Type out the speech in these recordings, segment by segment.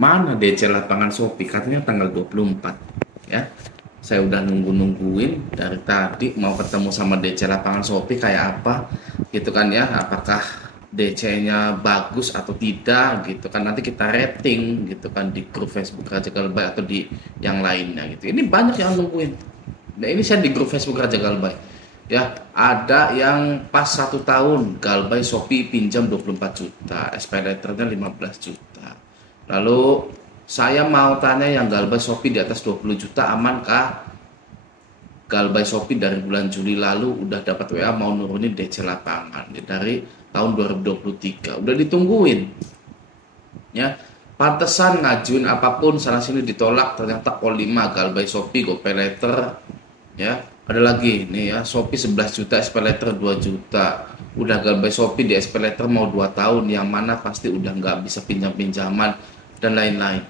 Mana DC lapangan Shopee? Katanya tanggal 24. Ya. Saya udah nungguin dari tadi mau ketemu sama DC lapangan Shopee kayak apa gitu kan ya. Apakah DC-nya bagus atau tidak gitu kan, nanti kita rating gitu kan di grup Facebook Raja Galbay atau di yang lainnya gitu. Ini banyak yang nungguin. Nah, ini saya di grup Facebook Raja Galbay. Ya, ada yang pas 1 tahun Galbay Shopee pinjam 24 juta, SPay letternya 15 juta. Lalu saya mau tanya yang Galbay Shopee di atas 20 juta amankah? Galbay Shopee dari bulan Juli lalu udah dapat WA mau nurunin DC lapangan dari tahun 2023. Udah ditungguin. Ya, pantesan ngajuin apapun sana sini ditolak, ternyata call 5 Galbay Shopee GoPay Letter. Ya, ada lagi nih ya, Shopee 11 juta, SPay Letter 2 juta. Udah Galbay Shopee di SPay Letter mau 2 tahun, yang mana pasti udah nggak bisa pinjam-pinjaman dan lain-lain.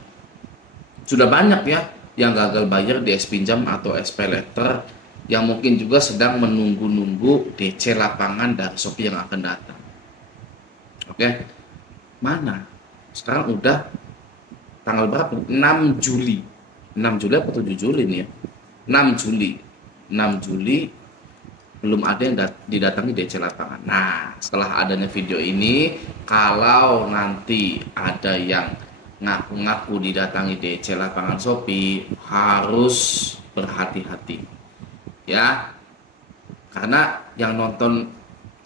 Sudah banyak ya yang gagal bayar di pinjam atau SPay Letter, yang mungkin juga sedang menunggu-nunggu DC lapangan dari Shopee yang akan datang. Oke, mana? Sekarang udah tanggal berapa? 6 Juli. 6 Juli apa 7 Juli nih ya? 6 Juli. 6 Juli belum ada yang didatangi DC lapangan. Nah, setelah adanya video ini, kalau nanti ada yang ngaku-ngaku didatangi DC lapangan Shopee, harus berhati-hati ya, karena yang nonton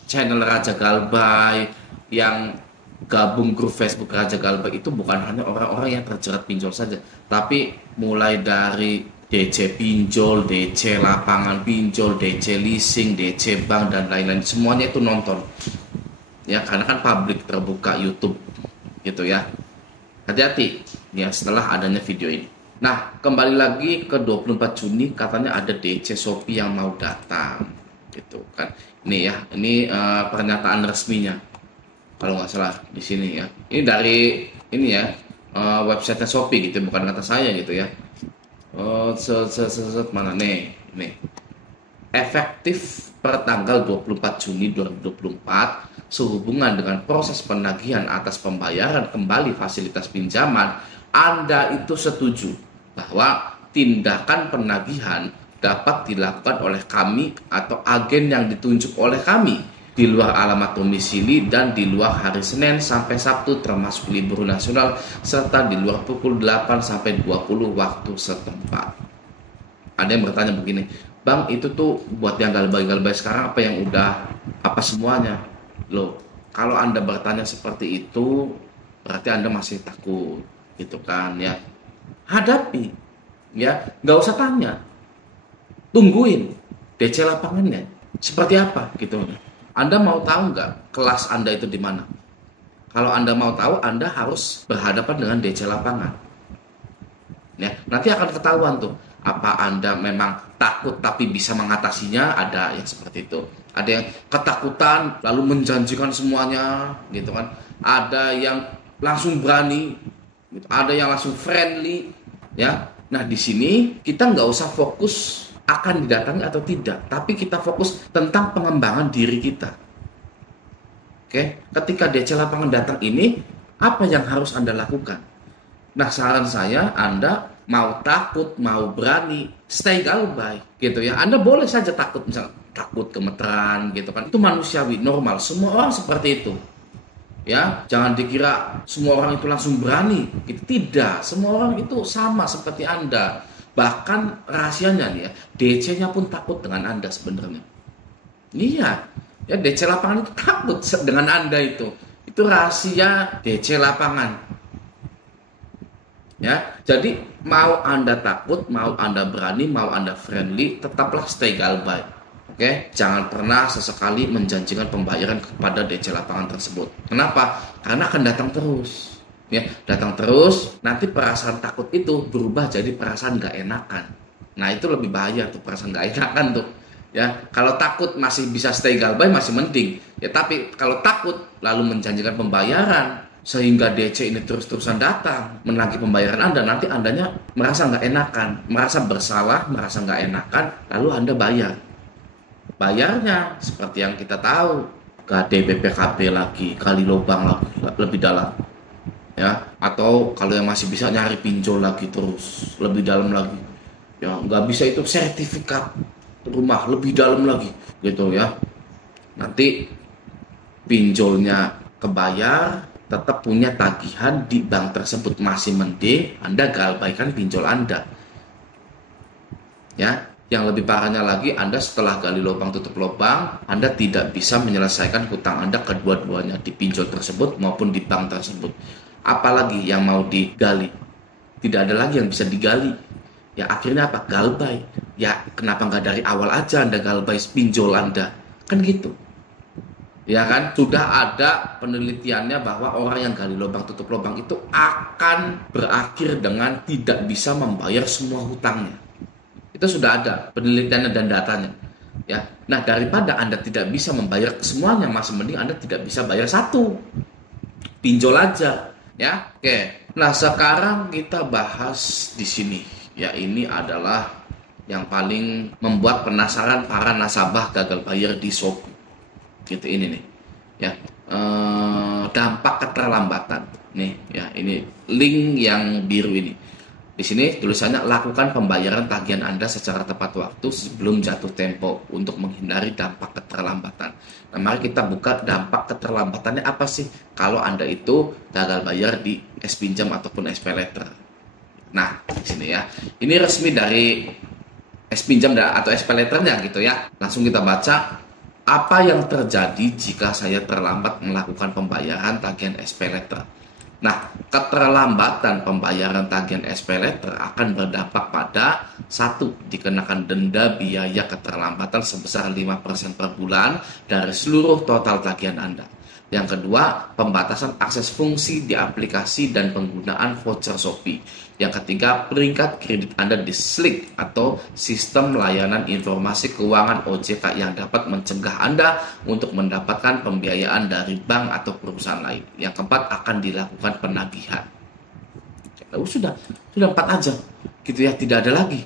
channel Raja Galbay, yang gabung grup Facebook Raja Galbay itu bukan hanya orang-orang yang terjerat pinjol saja, tapi mulai dari DC pinjol, DC lapangan pinjol, DC leasing, DC bank dan lain-lain, semuanya itu nonton ya, karena kan publik terbuka YouTube gitu ya. Hati-hati ya setelah adanya video ini. Nah, kembali lagi ke 24 Juni katanya ada DC Shopee yang mau datang gitu kan. Ini ya, ini pernyataan resminya kalau nggak salah di sini ya. Ini dari ini ya, websitenya Shopee gitu, bukan kata saya gitu ya. Mana nih? Nih. Efektif per tanggal 24 Juni 2024 sehubungan dengan proses penagihan atas pembayaran kembali fasilitas pinjaman, Anda itu setuju bahwa tindakan penagihan dapat dilakukan oleh kami atau agen yang ditunjuk oleh kami di luar alamat domisili dan di luar hari Senin sampai Sabtu termasuk libur nasional, serta di luar pukul 8 sampai 20 waktu setempat. Ada yang bertanya begini, Bang, itu tuh buat yang galbay-galbay sekarang apa yang udah, apa semuanya? Loh, kalau Anda bertanya seperti itu, berarti Anda masih takut, gitu kan ya. Hadapi, ya, nggak usah tanya. Tungguin DC lapangannya, seperti apa, gitu. Anda mau tahu nggak kelas Anda itu di mana? Kalau Anda mau tahu, Anda harus berhadapan dengan DC lapangan. Ya, nanti akan ketahuan tuh, apa Anda memang takut tapi bisa mengatasinya, ada yang seperti itu. Ada yang ketakutan lalu menjanjikan semuanya gitu kan. Ada yang langsung berani gitu. Ada yang langsung friendly ya. Nah, di sini kita nggak usah fokus akan didatangi atau tidak, tapi kita fokus tentang pengembangan diri kita. Oke, ketika DC lapangan datang ini, apa yang harus Anda lakukan? Nah, saran saya, Anda mau takut, mau berani, stay galbay gitu ya. Anda boleh saja takut, misalnya takut gemeteran gitu kan. Itu manusiawi, normal. Semua orang seperti itu. Ya, jangan dikira semua orang itu langsung berani. Itu tidak, semua orang itu sama seperti Anda. Bahkan rahasianya nih ya, DC-nya pun takut dengan Anda sebenarnya. Iya, ya DC lapangan itu takut dengan Anda itu. Itu rahasia DC lapangan. Ya, jadi mau Anda takut, mau Anda berani, mau Anda friendly, tetaplah stay galbay. Oke, jangan pernah sesekali menjanjikan pembayaran kepada DC lapangan tersebut. Kenapa? Karena akan datang terus. Ya, datang terus, nanti perasaan takut itu berubah jadi perasaan nggak enakan. Nah, itu lebih bahaya tuh, perasaan nggak enakan tuh. Ya, kalau takut masih bisa stay galbay masih mending. Ya, tapi kalau takut lalu menjanjikan pembayaran sehingga DC ini terus-terusan datang menagih pembayaran Anda, nanti Andanya merasa nggak enakan, merasa bersalah, merasa nggak enakan, lalu Anda bayar. Bayarnya seperti yang kita tahu, KD BPKB lagi, kali lubang lagi, lebih dalam. ya, atau kalau yang masih bisa nyari pinjol lagi terus lebih dalam lagi, ya nggak bisa itu sertifikat rumah lebih dalam lagi gitu ya, nanti pinjolnya kebayar tetap punya tagihan di bank tersebut, masih mending Anda galbaikan pinjol Anda ya. Yang lebih parahnya lagi, Anda setelah gali lubang tutup lubang, Anda tidak bisa menyelesaikan hutang Anda kedua-duanya di pinjol tersebut maupun di bank tersebut. Apalagi yang mau digali, tidak ada lagi yang bisa digali ya. Akhirnya apa? Galbay ya. Kenapa nggak dari awal aja Anda galbay pinjol Anda, kan gitu ya kan. Sudah ada penelitiannya bahwa orang yang gali lubang tutup lubang itu akan berakhir dengan tidak bisa membayar semua hutangnya. Itu sudah ada penelitiannya dan datanya ya. Nah, daripada Anda tidak bisa membayar semuanya, masih mending Anda tidak bisa bayar satu, pinjol aja ya. Oke, nah sekarang kita bahas di sini ya, ini adalah yang paling membuat penasaran para nasabah gagal bayar di Shopee gitu. Ini nih ya, dampak keterlambatan nih ya. Ini link yang biru ini, di sini tulisannya lakukan pembayaran tagihan Anda secara tepat waktu sebelum jatuh tempo untuk menghindari dampak keterlambatan. Nah, mari kita buka dampak keterlambatannya apa sih kalau Anda itu gagal bayar di S-Pinjam ataupun SPayLater. Nah, di sini ya, ini resmi dari S-Pinjam atau SPayLaternya gitu ya. Langsung kita baca. Apa yang terjadi jika saya terlambat melakukan pembayaran tagihan SPayLater? Nah, keterlambatan pembayaran tagihan SPayLater akan berdampak pada satu, dikenakan denda biaya keterlambatan sebesar 5% per bulan dari seluruh total tagihan Anda. Yang kedua, pembatasan akses fungsi di aplikasi dan penggunaan voucher Shopee. Yang ketiga, peringkat kredit Anda di SLIK atau Sistem Layanan Informasi Keuangan OJK yang dapat mencegah Anda untuk mendapatkan pembiayaan dari bank atau perusahaan lain. Yang keempat, akan dilakukan penagihan. Lalu sudah 4 aja gitu ya, tidak ada lagi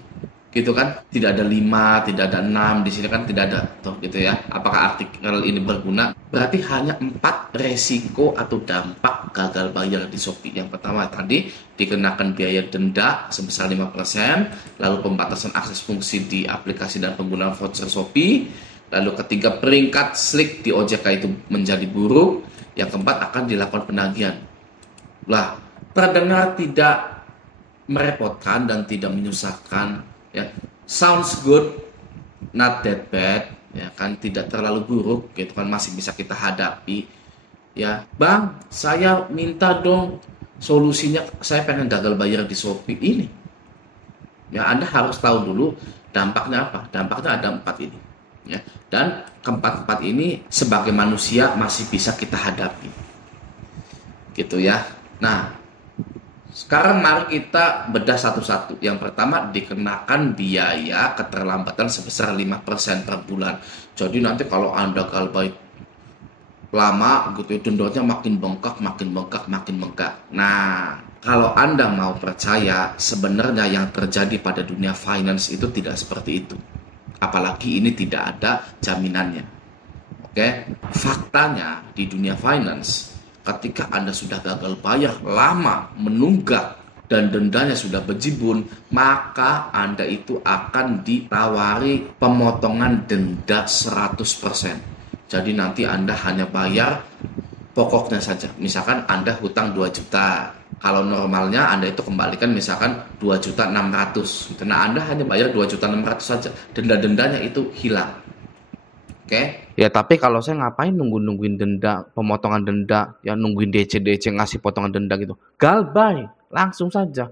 gitu kan, tidak ada 5, tidak ada 6, di sini kan tidak ada tuh gitu ya. Apakah artikel ini berguna? Berarti hanya 4 resiko atau dampak gagal bayar di Shopee. Yang pertama tadi, dikenakan biaya denda sebesar 5%, lalu pembatasan akses fungsi di aplikasi dan penggunaan voucher Shopee, lalu ketiga, peringkat SLIK di OJK itu menjadi buruk, yang keempat, akan dilakukan penagihan. Lah, terdengar tidak merepotkan dan tidak menyusahkan ya, sounds good, not that bad ya kan, tidak terlalu buruk gitu kan, masih bisa kita hadapi ya. Bang, saya minta dong solusinya, saya pengen gagal bayar di Shopee ini ya. Anda harus tahu dulu dampaknya apa. Dampaknya ada 4 ini ya, dan keempat ini sebagai manusia masih bisa kita hadapi gitu ya. Nah, sekarang mari kita bedah satu-satu. Yang pertama, dikenakan biaya keterlambatan sebesar 5% per bulan. Jadi nanti kalau Anda galbay lama gitu ya, dendanya makin bengkak. Nah, kalau Anda mau percaya, sebenarnya yang terjadi pada dunia finance itu tidak seperti itu. Apalagi ini tidak ada jaminannya. Oke, faktanya di dunia finance, ketika Anda sudah gagal bayar lama, menunggak, dan dendanya sudah bejibun, maka Anda itu akan ditawari pemotongan denda 100%. Jadi nanti Anda hanya bayar pokoknya saja. Misalkan Anda hutang 2 juta. Kalau normalnya Anda itu kembalikan misalkan 2.600.000 gitu. Nah, Anda hanya bayar 2.600.000 saja. Denda-dendanya itu hilang. Oke. Ya, tapi kalau saya ngapain nungguin denda, pemotongan denda, ya nungguin DC ngasih potongan denda gitu. Galbay, langsung saja.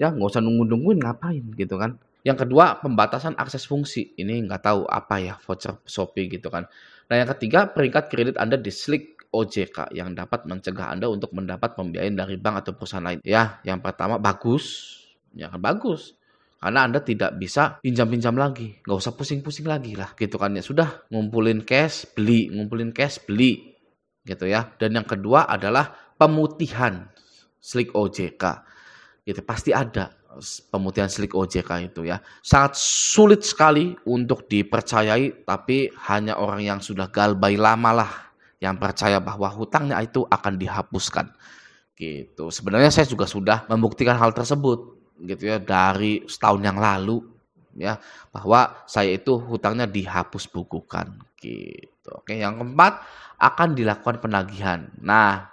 Ya, nggak usah nungguin ngapain gitu kan. Yang kedua, pembatasan akses fungsi. Ini nggak tahu apa ya, voucher Shopee gitu kan. Nah, yang ketiga, peringkat kredit Anda di SLIK OJK yang dapat mencegah Anda untuk mendapat pembiayaan dari bank atau perusahaan lain. Ya, yang pertama bagus. Ya kan, bagus. Karena Anda tidak bisa pinjam-pinjam lagi. Nggak usah pusing-pusing lagi lah gitu kan ya. Sudah ngumpulin cash, beli. Gitu ya. Dan yang kedua adalah pemutihan SLIK OJK. Gitu, pasti ada pemutihan SLIK OJK itu ya. Sangat sulit sekali untuk dipercayai, tapi hanya orang yang sudah galbay lama lah yang percaya bahwa hutangnya itu akan dihapuskan. Gitu. Sebenarnya saya juga sudah membuktikan hal tersebut gitu ya dari setahun yang lalu ya, bahwa saya itu hutangnya dihapus bukukan gitu. Oke, yang keempat akan dilakukan penagihan. Nah,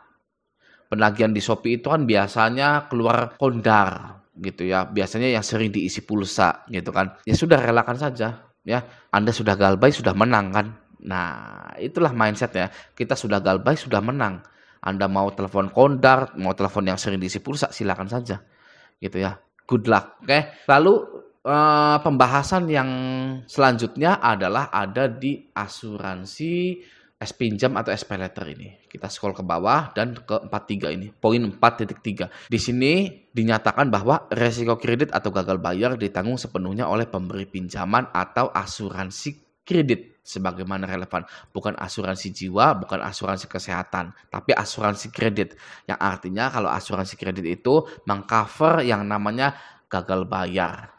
penagihan di Shopee itu kan biasanya keluar kondar gitu ya. Biasanya yang sering diisi pulsa gitu kan. Ya sudah, relakan saja ya. Anda sudah galbay, sudah menang kan. Nah, itulah mindset ya. Kita sudah galbay, sudah menang. Anda mau telepon kondar, mau telepon yang sering diisi pulsa, silakan saja. Gitu ya. Good luck. Oke. Lalu pembahasan yang selanjutnya adalah ada di asuransi S-Pinjam atau SPayLater ini. Kita scroll ke bawah dan ke 43 ini. Poin 4.3. Di sini dinyatakan bahwa resiko kredit atau gagal bayar ditanggung sepenuhnya oleh pemberi pinjaman atau asuransi kredit sebagaimana relevan. Bukan asuransi jiwa, bukan asuransi kesehatan, tapi asuransi kredit. Yang artinya kalau asuransi kredit itu mengcover yang namanya gagal bayar.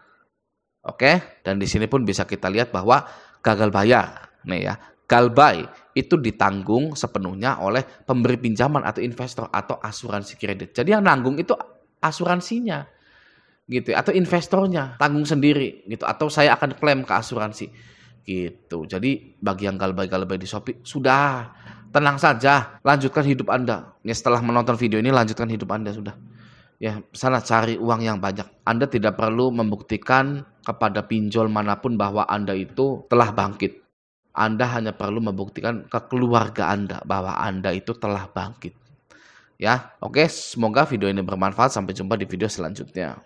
Oke, dan di sini pun bisa kita lihat bahwa gagal bayar, nih ya, galbay itu ditanggung sepenuhnya oleh pemberi pinjaman atau investor atau asuransi kredit. Jadi yang nanggung itu asuransinya, gitu, atau investornya tanggung sendiri, gitu, atau saya akan klaim ke asuransi, gitu. Jadi bagi yang galbay-galbay di Shopee, sudah tenang saja, lanjutkan hidup Anda. Ya, setelah menonton video ini lanjutkan hidup Anda sudah. Ya, sana cari uang yang banyak. Anda tidak perlu membuktikan kepada pinjol manapun bahwa Anda itu telah bangkit. Anda hanya perlu membuktikan ke keluarga Anda bahwa Anda itu telah bangkit. Ya, oke, semoga video ini bermanfaat. Sampai jumpa di video selanjutnya.